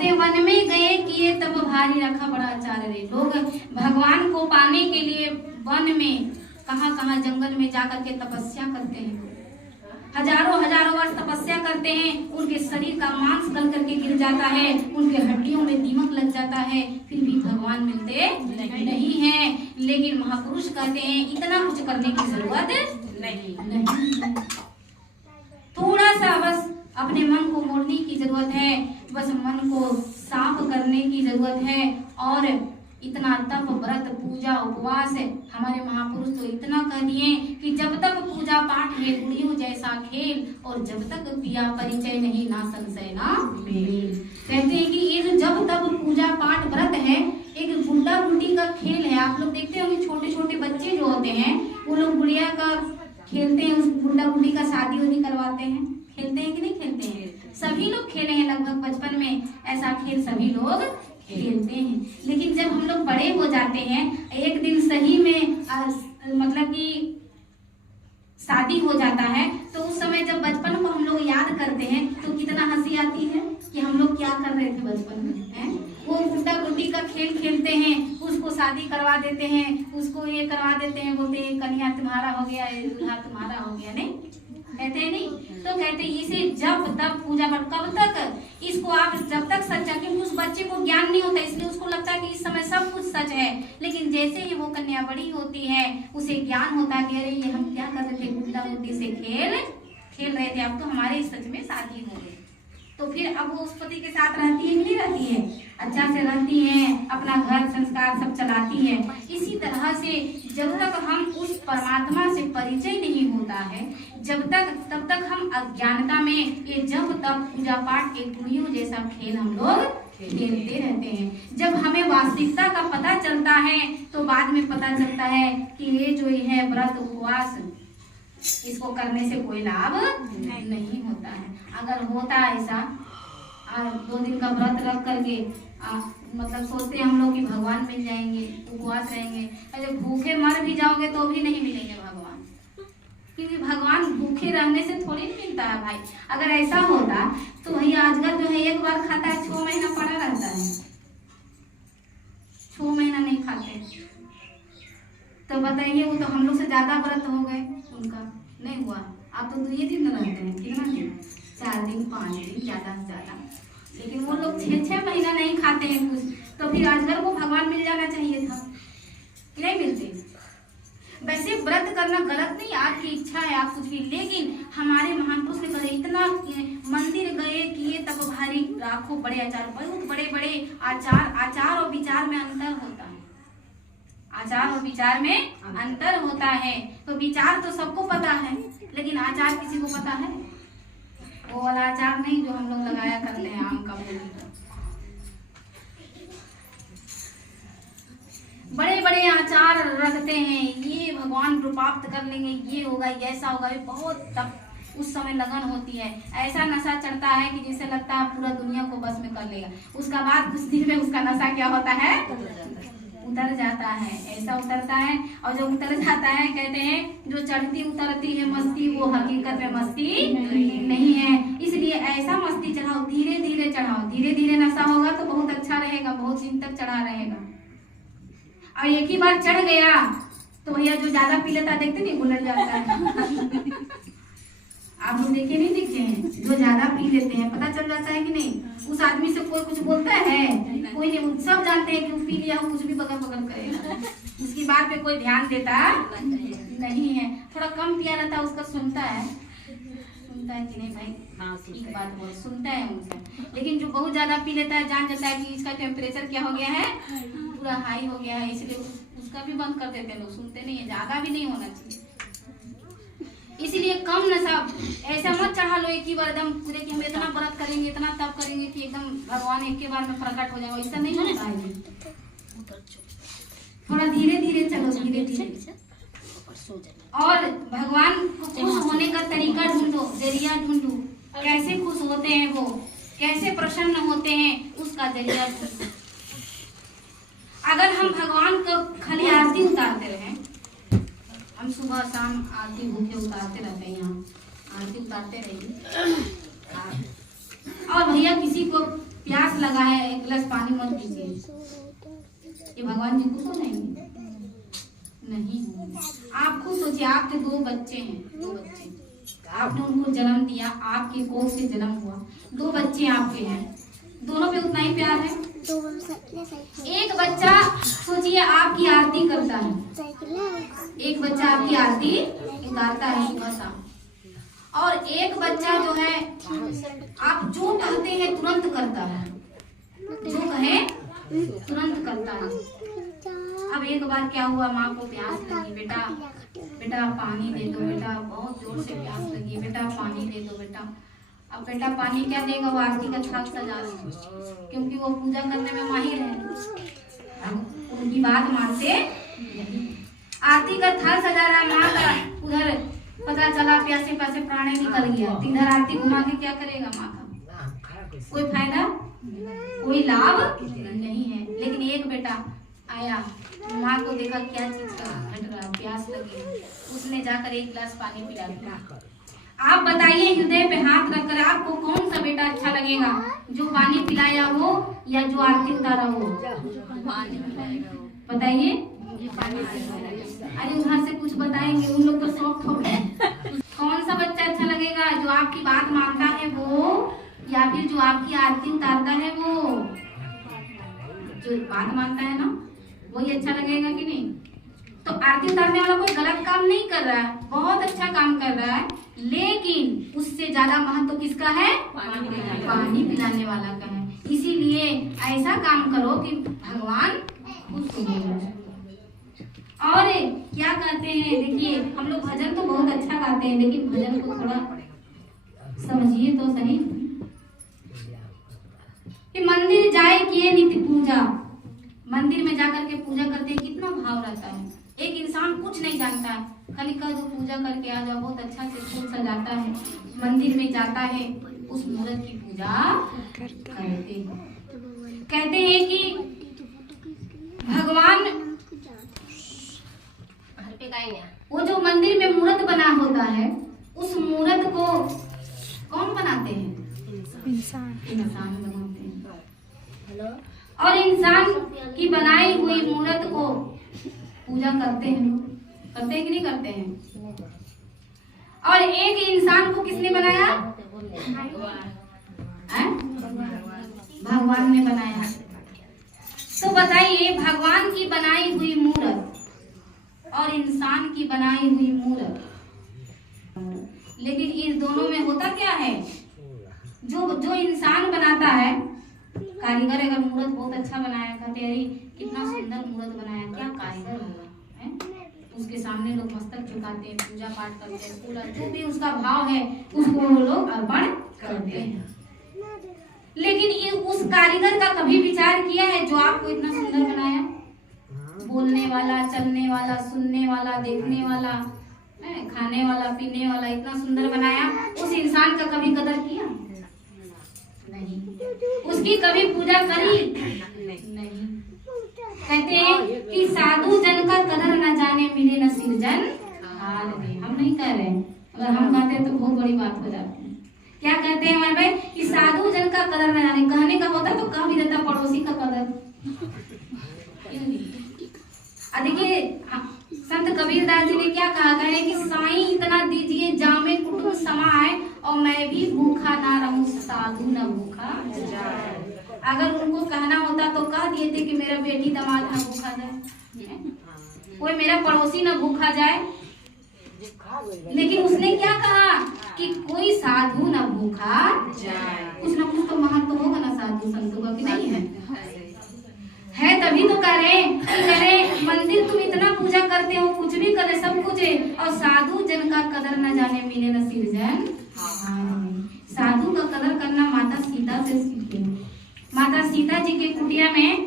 कहते वन में गए किए तब भारी रखा बड़ा आचार रे। लोग भगवान को पाने के लिए वन में कहाँ कहाँ जंगल में जाकर के तपस्या करते हैं, हजारों हजारों वर्ष तपस्या करते हैं, उनके शरीर का मांस गल करके गिर जाता है, उनके हड्डियों में दीमक लग जाता है, फिर भी भगवान मिलते नहीं हैं। लेकिन महापुरुष कहते हैं इतना कुछ करने की जरूरत नहीं। थोड़ा सा बस अपने मन को मोड़ने की जरूरत है, बस मन को साफ करने की जरूरत है। और इतना तप व्रत पूजा उपवास है, हमारे महापुरुष तो इतना कह दिए कि जब तक पूजा पाठ है गुड़ियों जैसा खेल, और जब तक पिया परिचय नहीं ना संशय ना मेल। कहते हैं कि ये जो जब तक पूजा पाठ व्रत है एक गुड्डा गुड्डी का खेल है। आप लोग देखते होंगे छोटे छोटे बच्चे जो होते हैं वो लोग गुड़िया का खेलते हैं, उस गुड्डा गुड्डी का शादी वादी करवाते हैं, खेलते हैं कि नहीं खेलते हैं? सभी लोग खेले हैं, लगभग बचपन में ऐसा खेल सभी लोग खेलते हैं। लेकिन जब हम लोग बड़े हो जाते हैं, एक दिन सही में मतलब कि शादी हो जाता है, तो उस समय जब बचपन को हम लोग याद करते हैं तो कितना हंसी आती है कि हम लोग क्या कर रहे थे बचपन में, हैं? वो गुड्डा गुड्डी का खेल खेलते हैं, उसको शादी करवा देते हैं, उसको ये करवा देते हैं, बोलते हैं कन्या तुम्हारा हो गया, दूल्हा तुम्हारा हो गया, नहीं कहते हैं? नहीं तो कहते हैं इसे जब तक पूजा पाठ, कब तक इसको आप जब तक सच्चा, क्योंकि उस बच्चे को ज्ञान नहीं होता इसलिए उसको लगता है कि इस समय सब कुछ सच है। लेकिन जैसे ही वो कन्या बड़ी होती है उसे ज्ञान होता है कि अरे ये हम क्या कर रहे थे, गुड्डा गुड्डी से खेल रहे थे, अब तो हमारे सच में शादी हो गई। तो फिर अब वो उस पति के साथ रहती है नहीं रहती है, अच्छा से रहती है, अपना घर संस्कार सब चलाती है। इसी तरह से जब तक हम उस परमात्मा से परिचय नहीं होता है, तब तक हम अज्ञानता में ये जब तक पूजा पाठ के गुड़ियों जैसा खेल हम लोग खेलते रहते हैं। जब हमें वास्तविकता का पता चलता है तो बाद में पता चलता है कि ये जो है व्रत उपवास इसको करने से कोई लाभ नहीं होता है। अगर होता ऐसा 2 दिन का व्रत रख करके मतलब सोचते हैं हम लोग कि भगवान मिल जाएंगे, उपवास रहेंगे, अरे भूखे मर भी जाओगे तो भी नहीं मिलेंगे भगवान, क्योंकि भगवान भूखे रहने से थोड़ी नहीं मिलता है भाई। अगर ऐसा होता तो भैया अजगर जो है एक बार खाता है 6 महीना पड़ा रहता है, 6 महीना नहीं खाते, तो बताइए वो तो हम लोग से ज्यादा व्रत हो गए, उनका नहीं हुआ। आप तो 2 दिन रहते हैं, कितना दिन, 4 दिन 5 दिन ज्यादा से ज्यादा, लेकिन वो लोग 6 महीना नहीं खाते हैं कुछ। तो फिर अजगर को भगवान मिल जाना चाहिए था, नहीं मिलते। वैसे व्रत करना गलत नहीं, आपकी इच्छा है आप कुछ भी, लेकिन हमारे महापुरुष ने कहा इतना मंदिर गए किए तब भारी राखो बड़े आचार, बहुत बड़े बड़े आचार और विचार में अंतर होता है, आचार और विचार में अंतर होता है। तो विचार तो सबको पता है लेकिन आचार किसी को पता है? वो वाला आचार नहीं जो हम लोग लगाया करते हैं आम का मूली का। बड़े बड़े आचार रखते हैं, ये भगवान प्राप्त कर लेंगे, ये होगा, ऐसा होगा, ये बहुत तब उस समय लगन होती है, ऐसा नशा चढ़ता है कि जैसे लगता है पूरा दुनिया को बस में कर लेगा। उसका बाद कुछ दिन में उसका नशा क्या होता है, उतर जाता है, ऐसा उतरता है। और जो उतर जाता है कहते हैं जो चढ़ती उतरती है मस्ती वो हकीकत में मस्ती नहीं है। इसलिए ऐसा मस्ती चढ़ाओ, धीरे धीरे चढ़ाओ, धीरे धीरे नशा होगा तो बहुत अच्छा रहेगा, बहुत दिन तक चढ़ा रहेगा। और एक ही बार चढ़ गया तो भैया जो ज्यादा पी लेता देखते नहीं उलट जाता है। आप लोग देखे नहीं दिखते हैं, जो ज्यादा पी लेते हैं पता चल जाता है कि नहीं, उस आदमी से कोई कुछ बोलता है, कोई नहीं, सब जानते हैं कि वो पी लिया, कुछ भी बगल बगल करेगा, उसकी बात पे कोई ध्यान देता नहीं है। थोड़ा कम पिया रहता है उसका सुनता है कि नहीं भाई, हाँ एक बात बोल, सुनता है उनसे। लेकिन जो बहुत ज्यादा पी लेता है जान जाता है कि इसका टेम्परेचर क्या हो गया है, पूरा हाई हो गया है, इसलिए उसका भी बंद कर देते हैं लोग, सुनते नहीं है, ज्यादा भी नहीं होना चाहिए। इसीलिए कम नशा, ऐसा मत चढ़ा लो एक ही बार एकदम पूरे कि हम इतना व्रत करेंगे, इतना तप करेंगे कि एकदम भगवान एक के बार में प्रकट हो जाएगा, ऐसा नहीं होता है। थोड़ा धीरे धीरे चलो, धीरे धीरे। और भगवान को खुश होने का तरीका ढूंढो, जरिया ढूंढो, कैसे खुश होते हैं वो, कैसे प्रसन्न होते हैं, उसका जरिया ढूंढो। अगर हम भगवान को खाली आरती उतारते रहे, हम सुबह शाम आरती भूखे उतारते रहते हैं, यहाँ आरती उतारते रहिए, और भैया किसी को प्यास लगा है, एक गिलास पानी मत पीजिए। ये भगवान जी खुश हो जाएंगे? नहीं। आप खुद सोचिए, आपके 2 बच्चे हैं, 2 बच्चे, आपने उनको जन्म दिया, आपके कोख से जन्म हुआ, 2 बच्चे आपके हैं, दोनों पे उतना ही प्यार है? एक बच्चा सोचिए आपकी आरती करता है, एक बच्चा आपकी आरती उतारता है सुबह शाम, और एक बच्चा जो है आप जो कहते हैं तुरंत करता है, जो कहे तुरंत करता है। अब एक बार क्या हुआ, माँ को प्यास लगी, बेटा बेटा पानी दे दो बेटा, बहुत जोर से प्यास लगी, बेटा पानी दे दो बेटा। अब बेटा पानी क्या देगा, वो आरती का थाल सजा रहा है, क्योंकि वो पूजा करने में माहिर है, उनकी बात मानते नहीं। आरती का थाल सजा रहा माँ का, उधर पता चला प्यासे प्यासे प्राणे निकल गया, इधर आरती घुमा के क्या करेगा माँ का? कोई फायदा, कोई लाभ नहीं है। लेकिन एक बेटा आया, माँ को देखा क्या चीज का घट रहा, प्यास लगी, उसने जाकर एक गिलास पानी पिला दिया। आप बताइए, हृदय पे हाथ रखकर आपको कौन सा बेटा अच्छा लगेगा, जो पानी पिलाया हो या जो आरती उतारा हो? बताइए। अरे उधर से कुछ बताएंगे, उन लोग तो शौक हो गए। कौन सा बच्चा अच्छा लगेगा, जो आपकी बात मानता है वो, या फिर जो आपकी आरती उतारता है वो? जो बात मानता है ना, वही अच्छा लगेगा कि नहीं? तो आरती उतारने वाला कोई गलत काम नहीं कर रहा है, बहुत अच्छा काम कर रहा है, लेकिन उससे ज्यादा महत्व किसका है? पानी पिलाने वाला का है। इसीलिए ऐसा काम करो कि भगवान खुश हो जाए। और क्या कहते हैं, देखिए हम लोग भजन तो बहुत अच्छा गाते हैं, लेकिन भजन को थोड़ा समझिए तो सही। कि मंदिर जाए किए नित्य पूजा, मंदिर में जाकर के पूजा करते हैं, कितना भाव रहता है। एक इंसान कुछ नहीं जानता है, खाली कह दो पूजा करके आ जाओ, बहुत अच्छा से फूल सजाता है, मंदिर में जाता है, उस मूर्त की पूजा करते हैं। कहते हैं कि भगवान वो जो मंदिर में मूर्त बना होता है, उस मूर्त को कौन बनाते हैं? इंसान बनाते हैं। और इंसान की बनाई हुई मूर्त को पूजा करते हैं कि नहीं करते हैं? और एक इंसान को किसने बनाया? भगवान ने बनाया। तो बताइए, भगवान की बनाई हुई मूर्त और इंसान की बनाई हुई मूर्त, लेकिन इन दोनों में होता क्या है? जो इंसान बनाता है, कारीगर अगर मूर्त बहुत अच्छा बनाया, कहते अरे कितना सुंदर मूर्त बनाया, क्या कारीगर होगा है? उसके सामने लोग मस्तक झुकाते हैं, पूजा पाठ करते हैं, पूरा जो भी उसका भाव है उसको वो लोग अर्पण करते हैं। लेकिन ये उस कारीगर का कभी विचार किया है जो आपको इतना सुंदर बनाया, बोलने वाला, चलने वाला, सुनने वाला, देखने वाला, खाने वाला, पीने वाला, इतना सुंदर बनाया, उस इंसान का कभी कदर किया? नहीं। उसकी कभी पूजा करी? नहीं। कहते हैं कि साधु जन का कदर न जाने मिले न सिरजन हाल में। हम नहीं कह रहे, अगर हम कहते हैं तो बहुत बड़ी बात हो जाती है। क्या कहते हैं हमारे भाई कि साधु जन का कदर न जाने, कहने का होता तो कह भी देता पड़ोसी का कदर। देखिए संत कबीरदास जी ने क्या कहा, कहे कि साईं इतना दीजिए जामे कुटुंब समाए, और मैं भी भूखा ना रहूं साधु न भूखा जाए। अगर उनको कहना होता तो कह दिए थे कि मेरा बेटी दामाद न भूखा जाए, कोई मेरा पड़ोसी न भूखा जाए, लेकिन उसने क्या कहा कि कोई साधु न भूखा जाए। कुछ न कुछ तो महत्व होगा ना साधु संतों का, कि नहीं है तभी तो कह रहे मंदिर तुम इतना पूजा करते हो, कुछ भी करे, सब कुछ है, और साधु जन का कदर न जाने मिले न सिरजन। साधु का कदर करना माता सीता से सीखे। माता सीता जी के कुटिया में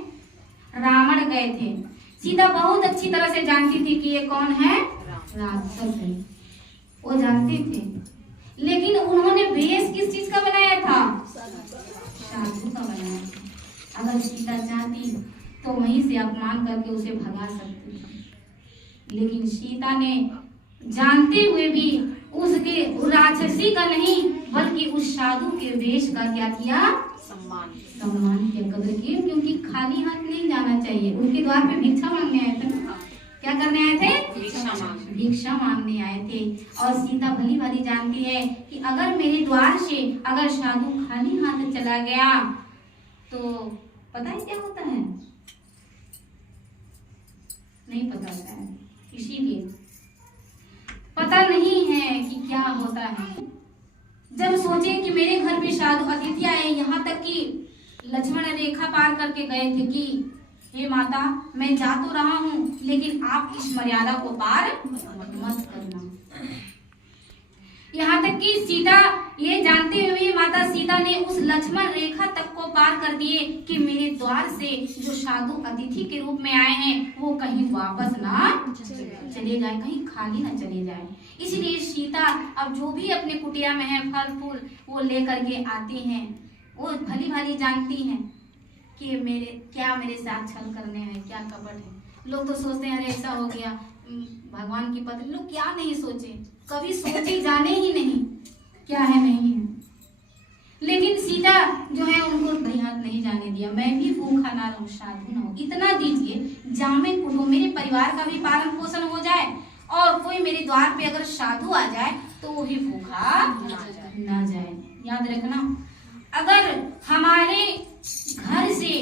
रावण गए थे। सीता बहुत अच्छी तरह से जानती थी कि ये कौन है, राक्षस है, वो जानती थी, लेकिन उन्होंने वेश किस चीज का बनाया था? साधु का बनाया था। अगर सीता चाहती तो वहीं से अपमान करके उसे भगा सकती थी, लेकिन सीता ने जानते हुए भी उसके राक्षसी का नहीं बल्कि उस साधु के वेश का क्या किया? सम्मान किया, कदर किए, क्योंकि खाली हाथ नहीं जाना चाहिए। उनके द्वार पे भिक्षा मांगने आए थे ना, क्या करने आए थे? भिक्षा मांगने आए थे। और सीता भली भाली जानती है कि अगर मेरे द्वार से अगर साधु खाली हाथ चला गया तो पता है क्या होता है? नहीं पता होता है, इसीलिए पता नहीं है कि क्या होता है। जब सोचे कि मेरे घर पे साधु अतिथि आए, यहाँ तक कि लक्ष्मण रेखा पार करके गए थे कि हे माता, मैं जा तो रहा हूँ लेकिन आप इस मर्यादा को पार मत करना। यहाँ तक कि सीता ये जानते हुए माता सीता ने उस लक्ष्मण रेखा तक को पार कर दिए कि मेरे द्वार से जो साधु अतिथि के रूप में आए हैं वो कहीं वापस ना चले जाए, कहीं खाली ना चले जाए। इसलिए सीता अब जो भी अपने कुटिया में है फल फूल वो लेकर के आती हैं। वो भली भाली जानती हैं कि मेरे साथ छल करने हैं, क्या कपट है। लोग तो सोचते हैं अरे ऐसा हो गया, भगवान की पत्नी, लोग क्या नहीं सोचे, कभी सोचे जाने ही नहीं क्या है नहीं है। लेकिन सीता जो है उनको बरियात नहीं जाने दिया। मैं भी भूखा ना रहूं, साधु ना हो, इतना दीजिए जामे कुटुंब, मेरे परिवार का भी पालन पोषण हो जाए और कोई मेरे द्वार पे अगर साधु आ जाए तो वो भी भूखा ना जाए। याद रखना, अगर हमारे घर से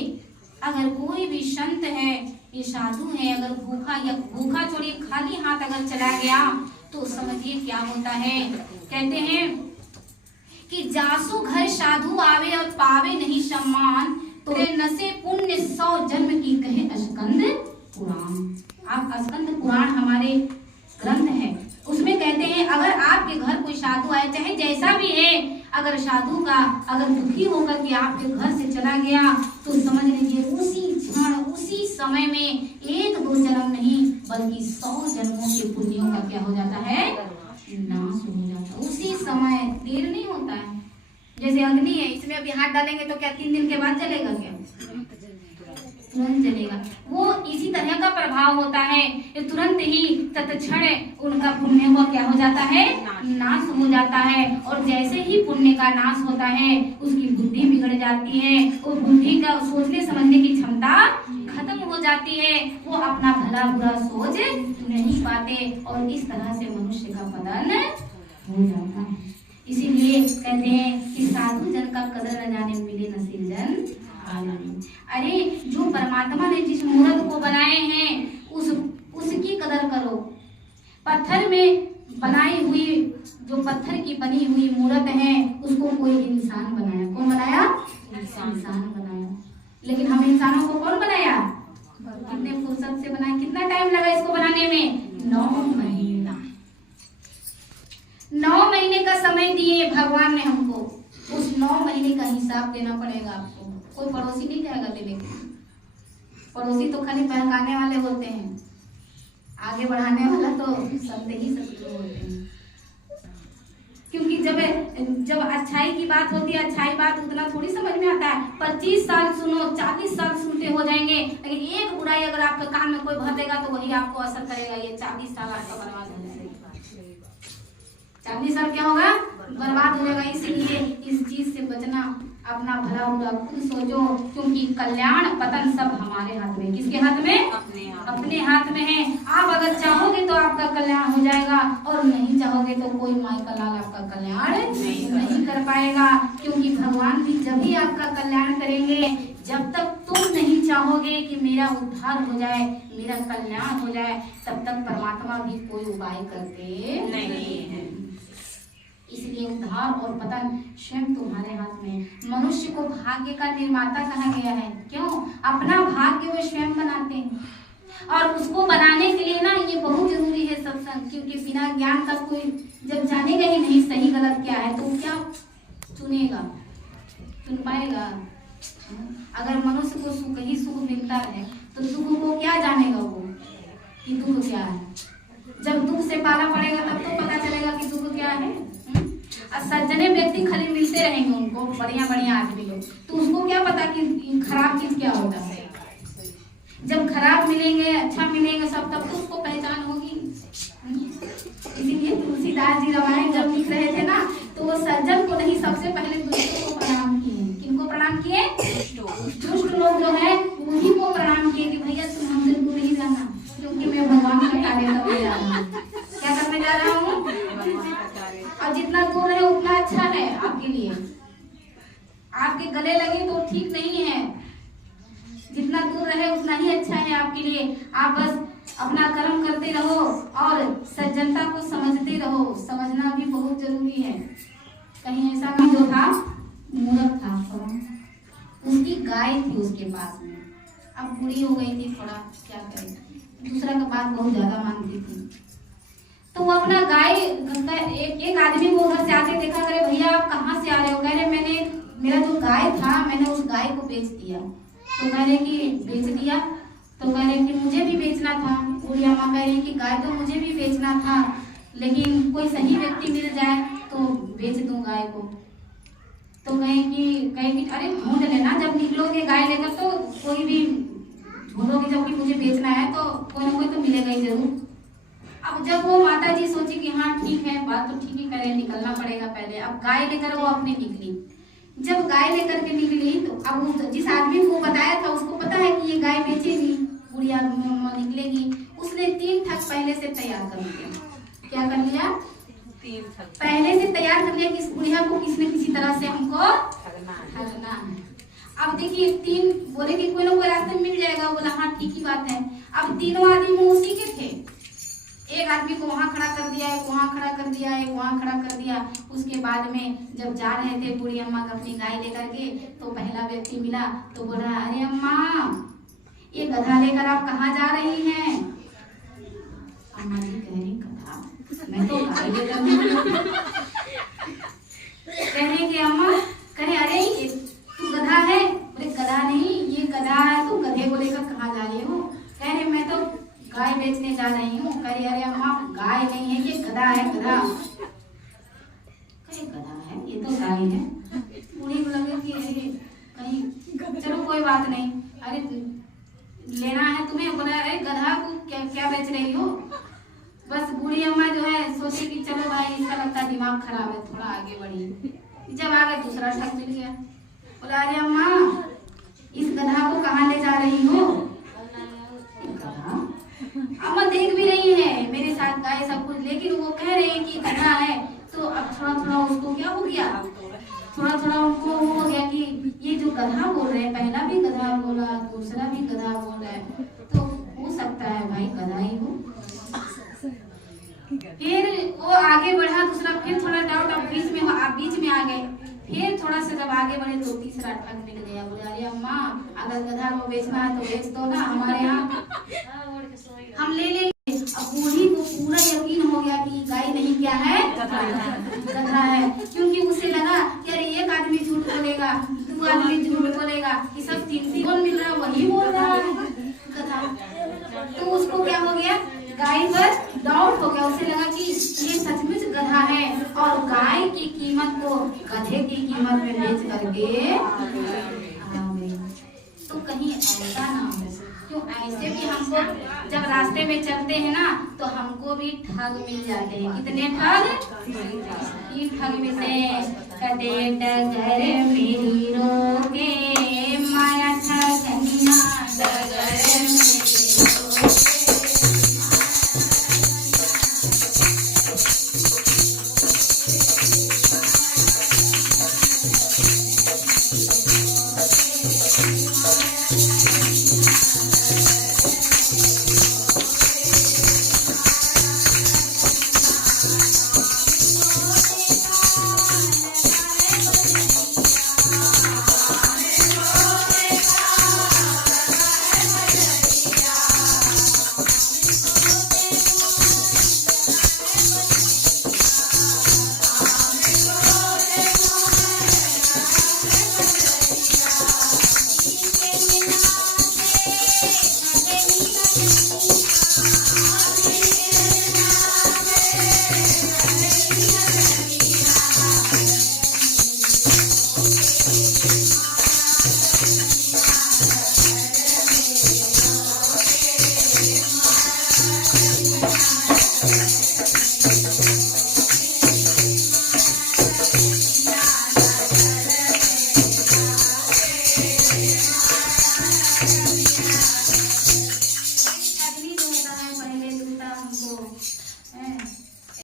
अगर कोई भी संत है, ये साधु है, अगर भूखा छोड़िए खाली हाथ अगर चला गया तो समझिए क्या होता है। कहते हैं कि जासु घर साधु आवे और पावे नहीं सम्मान, तो नसे पुण्य 100 जन्म की कहे स्कंद पुराण। आप स्कंद पुराण हमारे ग्रंथ है, उसमें कहते हैं अगर आपके घर कोई साधु आए, चाहे जैसा भी है, अगर साधु का अगर दुखी होकर के आपके घर से चला गया तो समझ लीजिए उसी क्षण उसी समय में 1-2 जन्म नहीं बल्कि 100 जन्मों के पुण्यों का क्या हो जाता है? नाश हो जाता है उसी समय। देर नहीं होता है। जैसे अग्नि है, इसमें अभी हाथ डालेंगे तो क्या 3 दिन के बाद जलेगा? क्या तुरंत जलेगा। वो इसी तरह का प्रभाव होता है, तुरंत ही तत्क्षण उनका पुण्य को क्या हो जाता है? नाश हो जाता है। और जैसे ही पुण्य का नाश होता है उसकी बुद्धि बिगड़ जाती है, वो बुद्धि का सोचने समझने की क्षमता खत्म हो जाती है, वो अपना भला बुरा सोच नहीं पाते और इस तरह से मनुष्य का पतन हो जाता है। इसीलिए कहते हैं कि साधु जन का कदर न जाने मिले नसीब जन। अरे जो परमात्मा ने जिस मूर्त को बनाए हैं उसकी कदर करो। पत्थर में बनाई हुई जो पत्थर की बनी हुई मूर्त है उसको कोई इंसान बनाया। कौन बनाया? इंसान बनाया। लेकिन हम इंसानों को कौन बनाया? कितने फुर्सत से बनाया। कितना टाइम लगा इसको बनाने में? 9 महीना। 9 महीने का समय दिए भगवान ने हमको। उस 9 महीने का हिसाब देना पड़ेगा आपको। कोई पड़ोसी नहीं जाएगा देने के। पड़ोसी तो खाली बहकाने वाले होते हैं, आगे बढ़ाने वाला तो संत ही सतगुरु होते हैं। क्योंकि जब अच्छाई की बात होती है, अच्छाई बात उतना थोड़ी समझ में आता है। 25 साल सुनो, 40 साल सुनते हो जाएंगे, लेकिन एक बुराई अगर आपके कान में कोई भर देगा तो वही आपको असर करेगा। ये 40 साल आपका बर्बाद हो जाएगा। 40 साल क्या होगा? बर्बाद हो जाएगा। इसीलिए इस चीज से बचना, अपना भला बुरा खुद सोचो, क्योंकि कल्याण पतन सब हमारे हाथ में। किसके हाथ में? अपने हाथ में है। आप अगर चाहोगे तो आपका कल्याण हो जाएगा और नहीं चाहोगे तो कोई माई का लाल आपका कल्याण नहीं कर पाएगा। क्योंकि भगवान भी जब ही आपका कल्याण करेंगे, जब तक तुम नहीं चाहोगे कि मेरा उद्धार हो जाए, मेरा कल्याण हो जाए, तब तक परमात्मा भी कोई उपाय करते नहीं है। इसलिए उद्धार और पतन स्वयं तुम्हारे हाथ में। मनुष्य को भाग्य का निर्माता कहा गया है। क्यों? अपना भाग्य वो स्वयं बनाते हैं और उसको बनाने के लिए ना ये बहुत जरूरी है सत्संग। क्योंकि बिना ज्ञान का कोई जब जानेगा ही नहीं सही गलत क्या है तो क्या चुनेगा, चुन पाएगा? अगर मनुष्य को सुख ही सुख मिलता है तो दुख को क्या जानेगा वो कि दुख क्या है। जब दुख से पाला पड़ेगा तब तो पता चलेगा कि दुख क्या है। सज्जने व्यक्ति खाली मिलते रहेंगे उनको, बढ़िया बढ़िया आदमी लोग, तो उसको क्या पता कि खराब चीज क्या होता है। जब खराब मिलेंगे अच्छा मिलेंगे सब, तब तो उसको पहचान होगी। इसीलिए तुलसीदास जी रामायण जब लिख रहे थे ना तो वो सज्जन को नहीं, सबसे पहले दूसरों को प्रणाम किए। किनको प्रणाम किए? लिए आप बस अपना कर्म करते रहो और सज्जनता को समझते रहो। समझना भी बहुत जरूरी है। कहीं ऐसा भी जो था मूर्ख था, उसकी गाय थी उसके पास में, अब बूढ़ी हो गई थी, थोड़ा क्या करे, दूसरा का बात बहुत ज्यादा मानती थी। तो वो अपना गाय एक आदमी को उधर से आके देखा, करे भैया आप कहाँ से आ रहे हो? कह रहे मैंने मेरा जो गाय था मैंने उस गाय को बेच दिया। तो कह रहे कि बेच दिया? तो कह रहे कि मुझे भी बेचना था। बूढ़ी अम्मा कह रही कि गाय तो मुझे भी बेचना था, लेकिन कोई सही व्यक्ति मिल जाए तो बेच दूं गाय को। तो कहेगी अरे ढूंढ लेना, जब निकलोगे गाय लेकर तो कोई भी ढूंढोगे, जबकि मुझे बेचना है तो कोई ना कोई तो मिलेगा ही जरूर। अब जब वो माता जी सोची कि हाँ ठीक है, बात तो ठीक ही करे, निकलना पड़ेगा पहले। अब गाय लेकर वो अपनी निकली। जब गाय लेकर के निकली तो अब जिस आदमी को बताया था उसको पता है कि ये गाय बेचेगी, बुढ़िया निकलेगी, उसने 3 ठग पहले से तैयार कर लिया। क्या कर लिया? 3 ठग पहले से तैयार कर लिया कि इस बुढ़िया को किसी न किसी तरह से हमको ठगना है। अब देखिए 3 बोले कि कोई ना कोई रास्ते में मिल जाएगा, बोला हाँ ठीक ही बात है। अब तीनों आदमी उसी के थे। एक आदमी को वहां खड़ा कर दिया, एक वहां खड़ा कर दिया, एक वहां खड़ा कर दिया। उसके बाद में जब जा रहे थे बूढ़ी अम्मा अपनी गाय लेकर के, तो पहला व्यक्ति मिला तो बोल रहा अरे अम्मा ये गधा लेकर आप कहाँ जा रही हैं? अम्मा जी कह रही गधा? मैं तो गाय लेकर कह रही कि अम्मा, कहे अरे तू गधा है? बोले गधा नहीं, ये गधा है, तू गधे को लेकर कहाँ जा रही हो? कह रहे मैं तो गाय बेचने जा रही हूँ। कह अरे अम्मा गाय नहीं है, ये गधा है, गधा। कहे गधा है, ये तो गाय है। बूढ़ी को लगे कि कहीं चलो कोई बात नहीं, अरे लेना है तुम्हें? बोला अरे गधा को क्या बेच रही हो? बस बूढ़ी अम्मा जो है सोची कि चलो भाई इसका लगता दिमाग खराब है, थोड़ा आगे बढ़ी। जब आगे दूसरा ठग मिल गया। बोला अरे अम्मा इस गधा को कहाँ ले जा रही हो? अम्मा देख भी रही है मेरे साथ गाय सब कुछ, लेकिन वो कह रहे हैं कि गधा है। तो अब थोड़ा थोड़ा उसको क्या हो गया, थोड़ा थोड़ा उनको हो गया कि ये जो गधा बोल रहे हैं, पहला भी गधा बोला, दूसरा भी गधा बोल रहा है, तो हो सकता है भाई गधा ही हो। फिर वो आगे बढ़ा दूसरा, फिर थोड़ा डाउट, अब बीच में आ गए। फिर थोड़ा सा जब आगे बढ़े तो तीसरा ठग मिल गया। बोला अरे अम्मा अगर गधा को बेचना है तो बेच दो ना, हमारे यहाँ हम ले लेंगे। अब बूढ़ी को पूरा यकीन हो गया कि गाय नहीं क्या है, गधा है। क्योंकि उसे लगा कि अरे एक आदमी झूठ बोलेगा, 2 आदमी झूठ बोलेगा, कि सब 3 कौन मिल रहा है वही बोल रहा है गधा। तो उसको क्या हो गया, गाय पर डाउट हो गया। उसे लगा कि ये सचमुच गधा है और गाय की कीमत को गधे की कीमत में बेच करके तो कहीं ऐसा ना हो। क्यों ऐसे भी हमको जब रास्ते में चलते हैं ना तो हमको भी ठग मिल जाते हैं। कितने ठग? ये ठग में से कटे डगर मेरी रोके, माया ठगनिया डगर